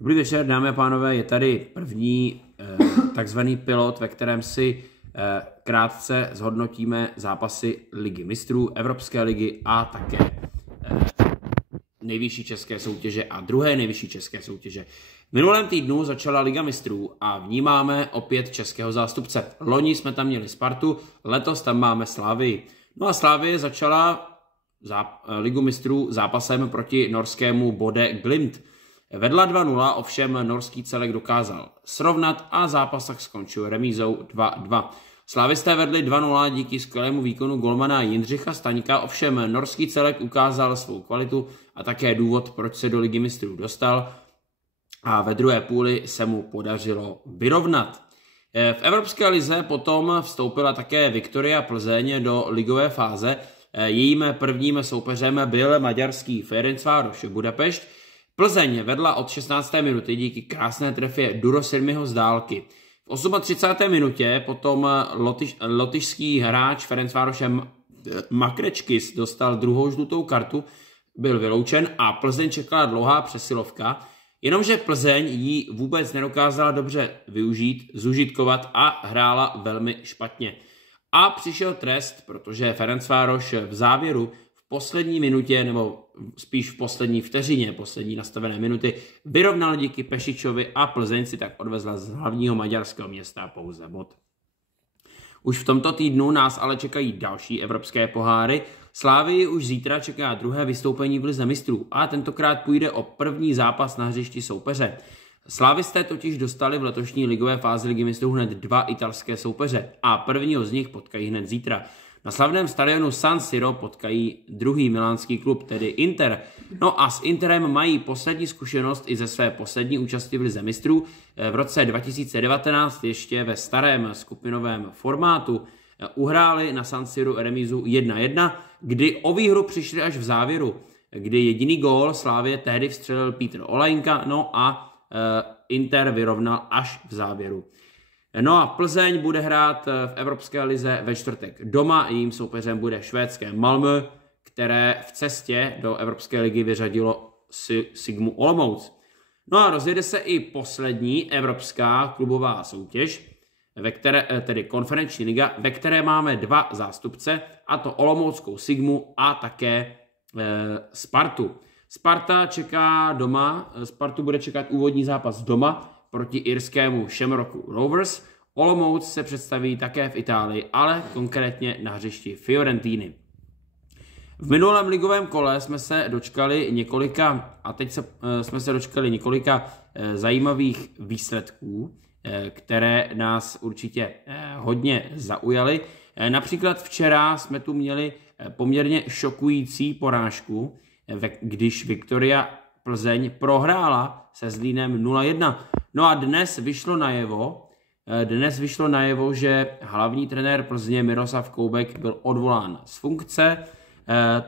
Dobrý večer, dámy a pánové, je tady první takzvaný pilot, ve kterém si krátce zhodnotíme zápasy Ligy mistrů, Evropské ligy a také nejvyšší české soutěže a druhé nejvyšší české soutěže. V minulém týdnu začala Liga mistrů a vnímáme opět českého zástupce. Loni jsme tam měli Spartu, letos tam máme Slavii. No a Slavie začala Ligu mistrů zápasem proti norskému Bodø Glimt. Vedla 2-0, ovšem norský celek dokázal srovnat a zápas tak skončil remízou 2-2. Slávisté vedli 2-0 díky skvělému výkonu golmana Jindřicha Staňka, ovšem norský celek ukázal svou kvalitu a také důvod, proč se do Ligy mistrů dostal a ve druhé půli se mu podařilo vyrovnat. V Evropské lize potom vstoupila také Viktoria Plzeň do ligové fáze. Jejím prvním soupeřem byl maďarský Ferencváros Budapešť. Plzeň vedla od 16. minuty díky krásné trefě Durosirmiho z dálky. V 38. minutě potom lotyšský hráč Ferencvároše Makrečkis dostal druhou žlutou kartu, byl vyloučen a Plzeň čekala dlouhá přesilovka, jenomže Plzeň ji vůbec nedokázala dobře využít, zužitkovat a hrála velmi špatně. A přišel trest, protože Ferencvároš v závěru v poslední minutě, nebo spíš v poslední vteřině, poslední nastavené minuty, vyrovnal díky Pešičovi a Plzeň si tak odvezla z hlavního maďarského města pouze bod. Už v tomto týdnu nás ale čekají další evropské poháry. Slavii už zítra čeká druhé vystoupení v Lize mistrů a tentokrát půjde o první zápas na hřišti soupeře. Slavisté totiž dostali v letošní ligové fázi Ligy mistrů hned dva italské soupeře a prvního z nich potkají hned zítra. Na slavném stadionu San Siro potkají druhý milánský klub, tedy Inter. No a s Interem mají poslední zkušenost i ze své poslední účasti v Lize mistrů. V roce 2019 ještě ve starém skupinovém formátu uhráli na San Siru remízu 1-1, kdy o výhru přišli až v závěru, kdy jediný gól Slavie tehdy vstřelil Petr Olajnka, no a Inter vyrovnal až v závěru. No a Plzeň bude hrát v Evropské lize ve čtvrtek doma, jejím soupeřem bude švédské Malmö, které v cestě do Evropské ligy vyřadilo Sigmu Olomouc. No a rozjede se i poslední evropská klubová soutěž, tedy konferenční liga, ve které máme dva zástupce, a to olomouckou Sigmu a také Spartu. Spartu bude čekat úvodní zápas doma proti irskému Shamrocku Rovers. Olomouc se představí také v Itálii, ale konkrétně na hřišti Fiorentiny. V minulém ligovém kole jsme se dočkali několika zajímavých výsledků, které nás určitě hodně zaujaly. Například včera jsme tu měli poměrně šokující porážku, když Viktoria Plzeň prohrála se Zlínem 0-1. No a dnes vyšlo najevo, že hlavní trenér Plzně Miroslav Koubek byl odvolán z funkce.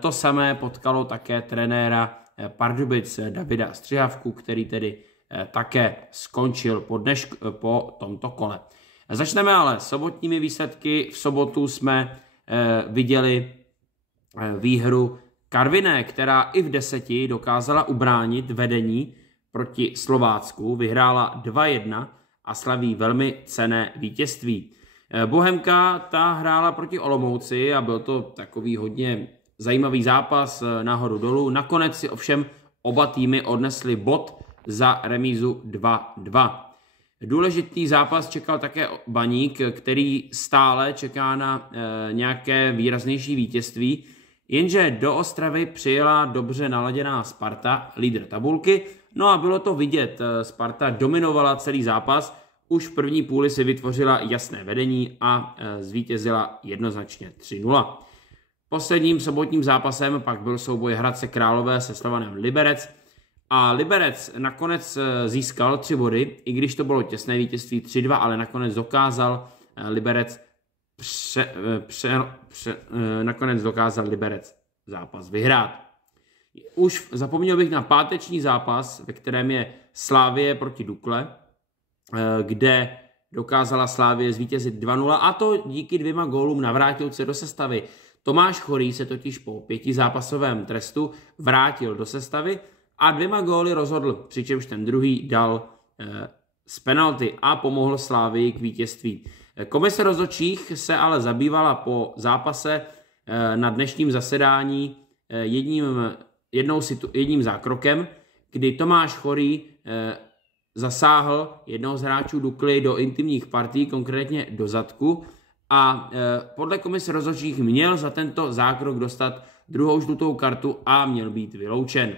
To samé potkalo také trenéra Pardubic Davida Střihavku, který tedy také skončil po tomto kole. Začneme ale sobotními výsledky. V sobotu jsme viděli výhru Karviné, která i v 10 dokázala ubránit vedení proti Slovácku, vyhrála 2-1 a slaví velmi cenné vítězství. Bohemka ta hrála proti Olomouci a byl to takový hodně zajímavý zápas nahoru dolů. Nakonec si ovšem oba týmy odnesli bod za remízu 2-2. Důležitý zápas čekal také Baník, který stále čeká na nějaké výraznější vítězství, jenže do Ostravy přijela dobře naladěná Sparta, lídr tabulky, no a bylo to vidět, Sparta dominovala celý zápas, už v první půli si vytvořila jasné vedení a zvítězila jednoznačně 3-0. Posledním sobotním zápasem pak byl souboj Hradce Králové se Slovanem Liberec a Liberec nakonec získal 3 body, i když to bylo těsné vítězství 3-2, ale nakonec dokázal Liberec zápas vyhrát. Už zapomněl bych na páteční zápas, ve kterém je Slavie proti Dukle, kde dokázala Slavie zvítězit 2-0 a to díky 2 gólům navrátilce do sestavy. Tomáš Chorý se totiž po 5zápasovém trestu vrátil do sestavy a 2 góly rozhodl, přičemž ten druhý dal z penalty a pomohl Slavii k vítězství. Komise rozhodčích se ale zabývala po zápase na dnešním zasedání jedním zákrokem, kdy Tomáš Chorý zasáhl jednoho z hráčů Dukly do intimních partí, konkrétně do zadku, a podle komise rozhodčích měl za tento zákrok dostat druhou žlutou kartu a měl být vyloučen.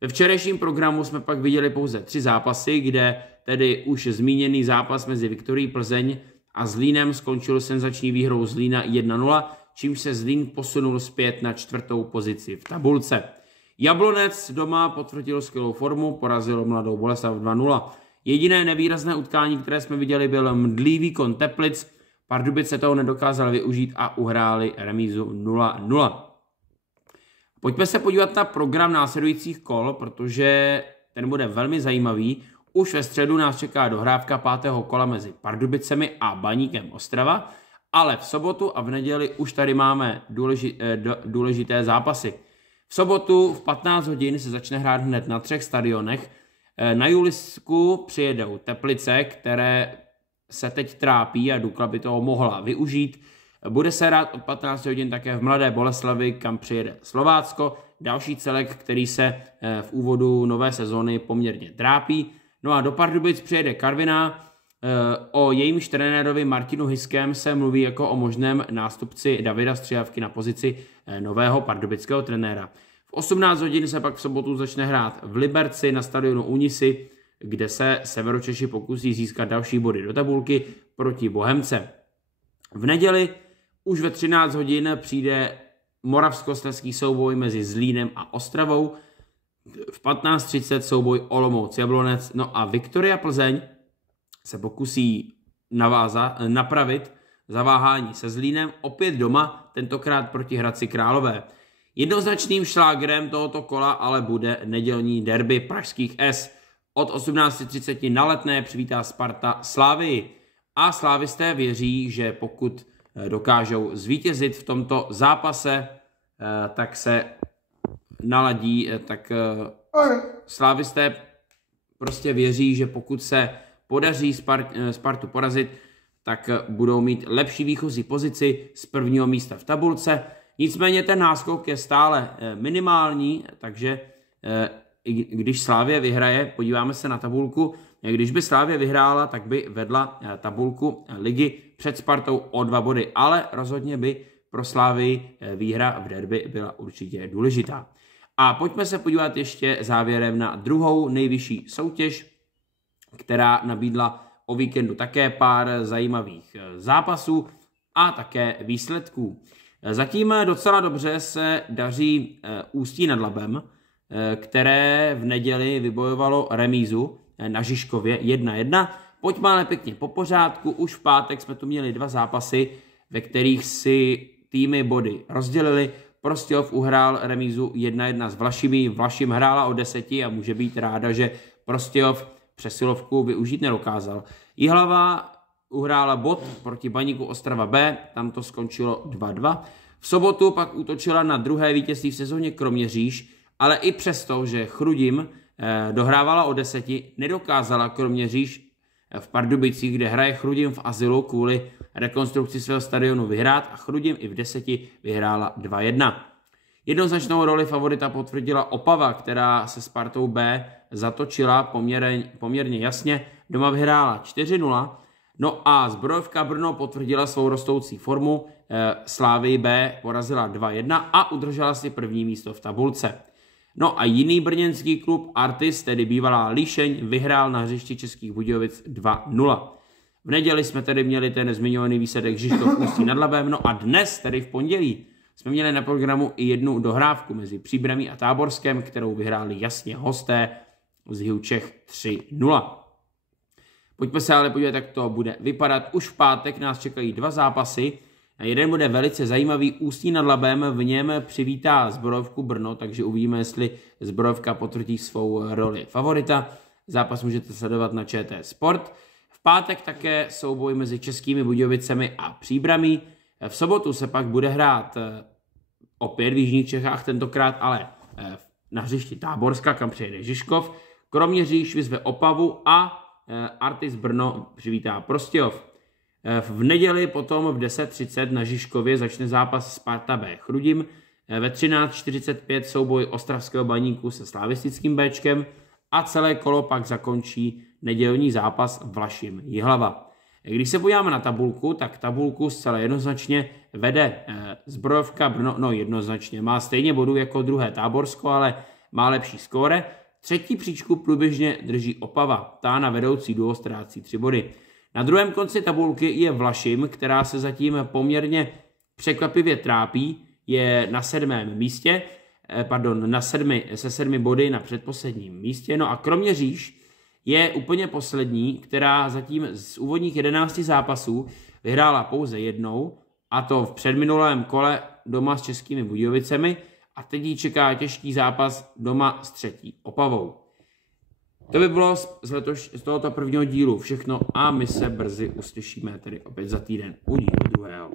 Ve včerejším programu jsme pak viděli pouze 3 zápasy, kde tedy už zmíněný zápas mezi Viktorií Plzeň a Zlínem skončil senzační výhrou Zlína 1-0, čímž se Zlín posunul zpět na 4. pozici v tabulce. Jablonec doma potvrdil skvělou formu, porazil Mladou Boleslav 2-0. Jediné nevýrazné utkání, které jsme viděli, byl mdlý výkon Teplic. Pardubice toho nedokázal využít a uhráli remízu 0-0. Pojďme se podívat na program následujících kol, protože ten bude velmi zajímavý. Už ve středu nás čeká dohrávka 5. kola mezi Pardubicemi a Baníkem Ostrava, ale v sobotu a v neděli už tady máme důležité zápasy. V sobotu v 15 hodin se začne hrát hned na 3 stadionech. Na Julisku přijedou Teplice, které se teď trápí a Dukla by toho mohla využít. Bude se hrát od 15 hodin také v Mladé Boleslavi, kam přijede Slovácko, další celek, který se v úvodu nové sezóny poměrně trápí. No a do Pardubic přijede Karviná. O jejímž trenérovi Martinu Hyském se mluví jako o možném nástupci Davida Střijavky na pozici nového pardubického trenéra. V 18 hodin se pak v sobotu začne hrát v Liberci na stadionu Unisy, kde se Severočeši pokusí získat další body do tabulky proti Bohemce. V neděli už ve 13 hodin přijde moravskoslezský souboj mezi Zlínem a Ostravou. V 15:30 souboj Olomouc Jablonec. No a Viktoria Plzeň se pokusí napravit zaváhání se Zlínem opět doma, tentokrát proti Hradci Králové. Jednoznačným šlágrem tohoto kola ale bude nedělní derby pražských S. Od 18:30 na Letné přivítá Sparta Slavii. A slávisté věří, že pokud dokážou zvítězit v tomto zápase, tak se naladí, tak slávisté prostě věří, že pokud se podaří Spartu porazit, tak budou mít lepší výchozí pozici z 1. místa v tabulce. Nicméně ten náskok je stále minimální, takže když Slavie vyhraje, podíváme se na tabulku, když by Slavie vyhrála, tak by vedla tabulku ligy před Spartou o 2 body, ale rozhodně by pro Slavii výhra v derby byla určitě důležitá. A pojďme se podívat ještě závěrem na druhou nejvyšší soutěž, která nabídla o víkendu také pár zajímavých zápasů a také výsledků. Zatím docela dobře se daří Ústí nad Labem, které v neděli vybojovalo remízu na Žižkově 1-1. Pojďme ale pěkně po pořádku. Už v pátek jsme tu měli 2 zápasy, ve kterých si týmy body rozdělili. Prostějov uhrál remízu 1-1 s Vlašimi. Vlašim hrála o 10 a může být ráda, že Prostějov přesilovku využít nedokázal. Jihlava uhrála bod proti Baníku Ostrava B, tam to skončilo 2-2. V sobotu pak útočila na druhé vítězství v sezóně Kroměříž, ale i přesto, že Chrudim dohrávala o 10, nedokázala Kroměříž v Pardubicích, kde hraje Chrudim v azylu kvůli rekonstrukci svého stadionu, vyhrát a Chrudim i v 10 vyhrála 2-1. Jednoznačnou roli favorita potvrdila Opava, která se Spartou B zatočila poměrně jasně, doma vyhrála 4-0. No a Zbrojovka Brno potvrdila svou rostoucí formu, Slavii B porazila 2-1 a udržela si 1. místo v tabulce. No a jiný brněnský klub Artis, tedy bývalá Líšeň, vyhrál na hřišti Českých Budějovic 2-0. V neděli jsme tedy měli ten zmiňovaný výsledek Žižkov Ústí nad Labem, no a dnes, tedy v pondělí, jsme měli na programu i jednu dohrávku mezi Příbramí a Táborskem, kterou vyhráli jasně hosté z jihu Čech 3-0. Pojďme se ale podívat, jak to bude vypadat. Už v pátek nás čekají 2 zápasy. Jeden bude velice zajímavý, Ústí nad Labem, v něm přivítá Zbrojovku Brno, takže uvidíme, jestli Zbrojovka potvrdí svou roli favorita. Zápas můžete sledovat na ČT Sport. V pátek také souboj mezi Českými Budějovicemi a Příbramí. V sobotu se pak bude hrát opět v jižních Čechách, tentokrát ale na hřišti Táborska, kam přijede Žižkov. Kroměříž vyzve Opavu a Artis Brno přivítá Prostějov. V neděli potom v 10:30 na Žižkově začne zápas Sparta B Chrudim. Ve 13:45 souboj Ostravského Baníku se slavistickým Bčkem a celé kolo pak zakončí nedělní zápas Vlašim Jihlava. Když se podíváme na tabulku, tak tabulku zcela jednoznačně vede Zbrojovka Brno, no jednoznačně, má stejně bodů jako druhé Táborsko, ale má lepší skóre. Třetí příčku průběžně drží Opava, ta na vedoucí duo ztrácí 3 body. Na druhém konci tabulky je Vlašim, která se zatím poměrně překvapivě trápí, je na 7. místě, se 7 body na předposledním místě. No a Kroměříž je úplně poslední, která zatím z úvodních 11 zápasů vyhrála pouze jednou, a to v předminulém kole doma s Českými Budějovicemi, a teď jí čeká těžký zápas doma s třetí Opavou. To by bylo z tohoto prvního dílu všechno a my se brzy uslyšíme tedy opět za týden u dílu druhého.